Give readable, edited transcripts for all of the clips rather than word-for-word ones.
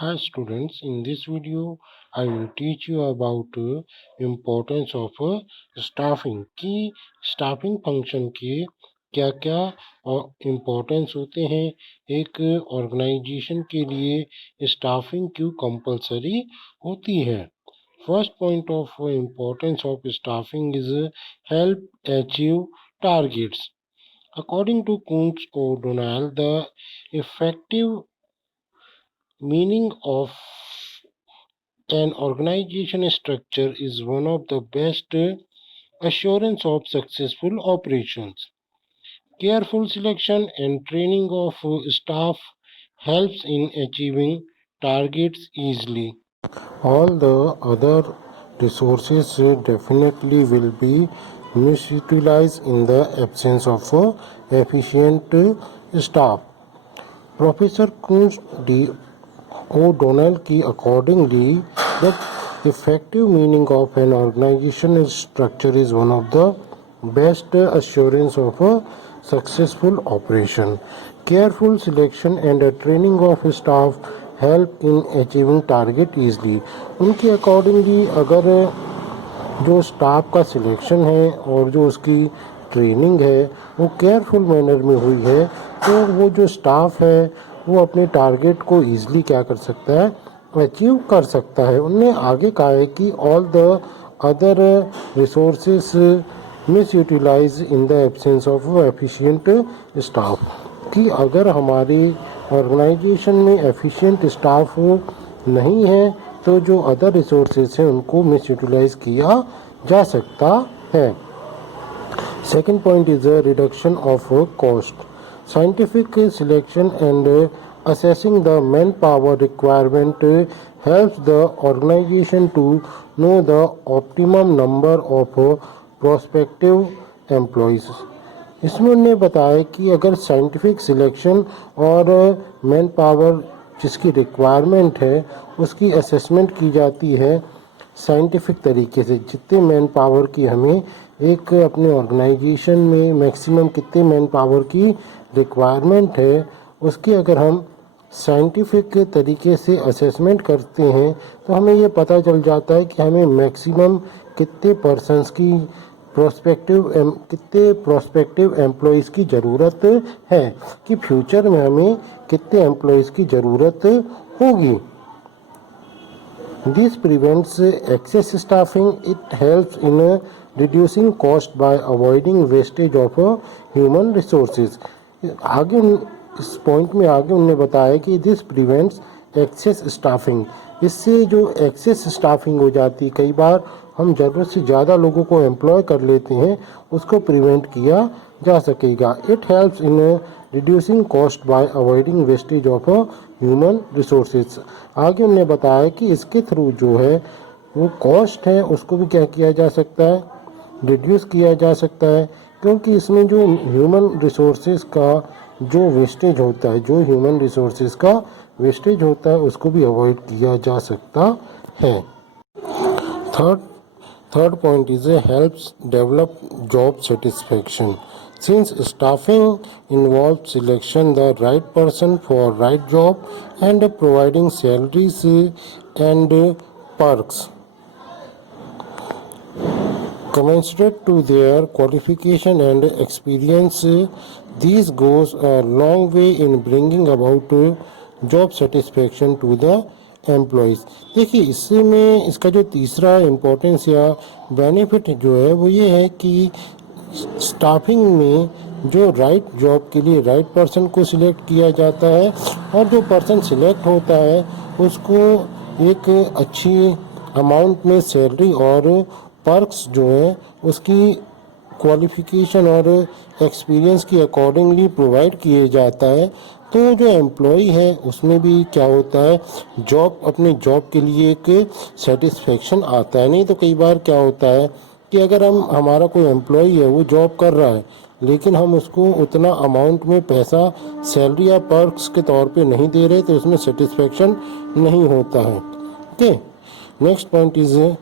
Hi students, in this video I will teach you about importance of staffing कि staffing function के क्या क्या importance होते हैं, एक organization के लिए staffing क्यों compulsory होती है. First point of importance of staffing is help achieve targets. According to Kuntz O'Donnell, the effective meaning of an organization structure is one of the best assurance of successful operations. Careful selection and training of staff helps in achieving targets easily. All the other resources definitely will be misutilized in the absence of efficient staff. Professor Kunz D. O'Donnell की accordingly, the effective meaning of an organization structure is one of the best assurance of a successful operation. Careful selection and training of staff help in achieving target easily. उनके accordingly अगर जो staff का selection है और जो उसकी training है वो केयरफुल मैनर में हुई है तो वो जो स्टाफ है वो अपने टारगेट को ईजिली क्या कर सकता है, अचीव कर सकता है. उनने आगे कहा है कि all the other resources misutilize in the absence of efficient staff, कि अगर हमारी ऑर्गेनाइजेशन में एफिशिएंट स्टाफ नहीं है तो जो अदर रिसोर्सेस हैं उनको मिस यूटिलाइज किया जा सकता है. Second point is a reduction of cost. Scientific selection and assessing the manpower requirement helps the organization to know the optimum number of prospective employees. इसमें उन्होंने बताया कि अगर साइंटिफिक सिलेक्शन और मैन पावर जिसकी रिक्वायरमेंट है उसकी असेसमेंट की जाती है साइंटिफिक तरीके से, जितने मैन पावर की हमें एक अपने ऑर्गेनाइजेशन में मैक्सिमम कितने मैन पावर की रिक्वायरमेंट है उसकी अगर हम साइंटिफिक तरीके से असेसमेंट करते हैं तो हमें ये पता चल जाता है कि हमें मैक्सिमम कितने पर्सन्स की कितने प्रोस्पेक्टिव एम्प्लॉयज़ की ज़रूरत है, कि फ्यूचर में हमें कितने एम्प्लॉयज़ की ज़रूरत होगी. This prevents excess staffing. It helps in reducing cost by avoiding wastage of human resources. आगे इस पॉइंट में आगे उन्होंने बताया कि दिस प्रिवेंट्स एक्सेस स्टाफिंग. इससे जो एक्सेस स्टाफिंग हो जाती है, कई बार हम ज़रूरत से ज़्यादा लोगों को एम्प्लॉय कर लेते हैं, उसको प्रिवेंट किया जा सकेगा. It helps in reducing cost by avoiding wastage of human resources. आगे उन्होंने बताया कि इसके थ्रू जो है वो कॉस्ट है उसको भी क्या किया जा सकता है, रिड्यूस किया जा सकता है, क्योंकि इसमें जो ह्यूमन रिसोर्सेज का जो वेस्टेज होता है, जो ह्यूमन रिसोर्सेज का वेस्टेज होता है उसको भी अवॉइड किया जा सकता है. Third point is helps develop job satisfaction. Since staffing involves selection the right person for right job and providing salaries and perks commensurate to their qualification and experience, these goes a long way in bringing about job satisfaction to the employees. देखिए इससे में इसका जो तीसरा importance या benefit जो है वो ये है कि स्टाफिंग में जो राइट जॉब के लिए राइट पर्सन को सिलेक्ट किया जाता है और जो पर्सन सिलेक्ट होता है उसको एक अच्छी अमाउंट में सैलरी और पर्क्स जो है उसकी क्वालिफिकेशन और एक्सपीरियंस की अकॉर्डिंगली प्रोवाइड किए जाता है. तो जो एम्प्लॉई है उसमें भी क्या होता है, जॉब अपने जॉब के लिए एक सेटिस्फेक्शन आता है. नहीं तो कई बार क्या होता है कि अगर हमारा कोई एम्प्लॉई है वो जॉब कर रहा है लेकिन हम उसको उतना अमाउंट में पैसा सैलरी या पर्क्स के तौर पे नहीं दे रहे तो उसमें सेटिस्फेक्शन नहीं होता है. Okay, next point is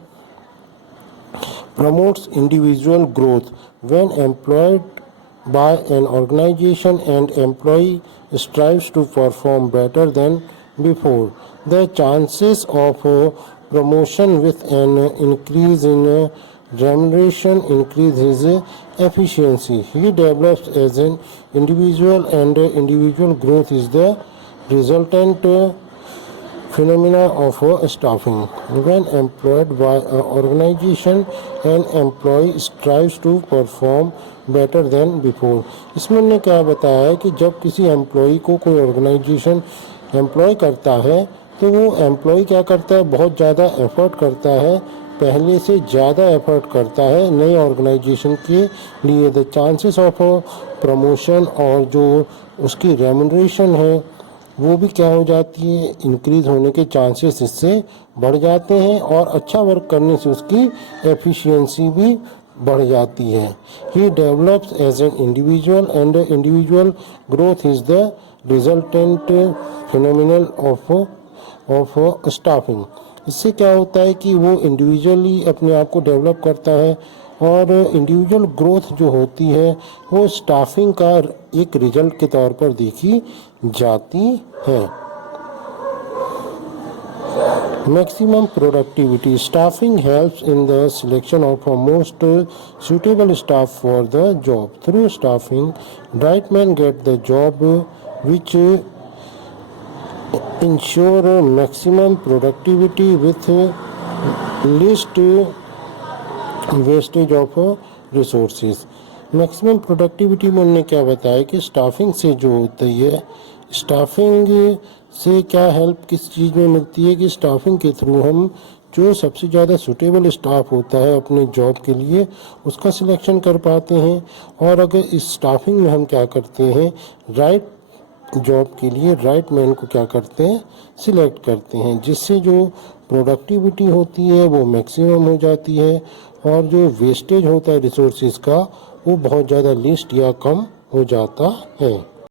promotes individual growth. When employed by an organization and employee strives to perform better than before. The chances of promotion with an increase in remuneration increase his efficiency. He develops as an individual, and individual growth is the resultant phenomena of staffing. When employed by an organization, an employee strives to perform better than before. इसमें उन्होंने क्या बताया है कि जब किसी employee को कोई ऑर्गेनाइजेशन एम्प्लॉय करता है तो वो एम्प्लॉय क्या करता है, बहुत ज़्यादा एफर्ट करता है, पहले से ज़्यादा एफर्ट करता है नई ऑर्गेनाइजेशन के लिए. द चांसेस ऑफ प्रमोशन और जो उसकी रेम्यूनरेशन है वो भी क्या हो जाती है, इंक्रीज होने के चांसेस इससे बढ़ जाते हैं और अच्छा वर्क करने से उसकी एफिशिएंसी भी बढ़ जाती है. He develops as an individual, and individual growth is the resultant phenomenal of staffing. इससे क्या होता है कि वो इंडिविजुअली अपने आप को डेवलप करता है और इंडिविजुअल ग्रोथ जो होती है वो स्टाफिंग का एक रिजल्ट के तौर पर देखी जाती है. Maximum productivity. Staffing helps in the selection of a most suitable staff for the job. Through staffing, right men get the job which ensure maximum productivity with least wastage of resources. Maximum productivity में उन्होंने क्या बताया कि staffing से जो होती है, staffing से क्या हेल्प किस चीज़ में मिलती है कि स्टाफिंग के थ्रू हम जो सबसे ज़्यादा सूटेबल स्टाफ होता है अपने जॉब के लिए उसका सिलेक्शन कर पाते हैं. और अगर इस स्टाफिंग में हम क्या करते हैं, राइट जॉब के लिए राइट मैन को क्या करते हैं, सिलेक्ट करते हैं, जिससे जो प्रोडक्टिविटी होती है वो मैक्सिमम हो जाती है और जो वेस्टेज होता है रिसोर्सेज का वो बहुत ज़्यादा लिस्ट या कम हो जाता है.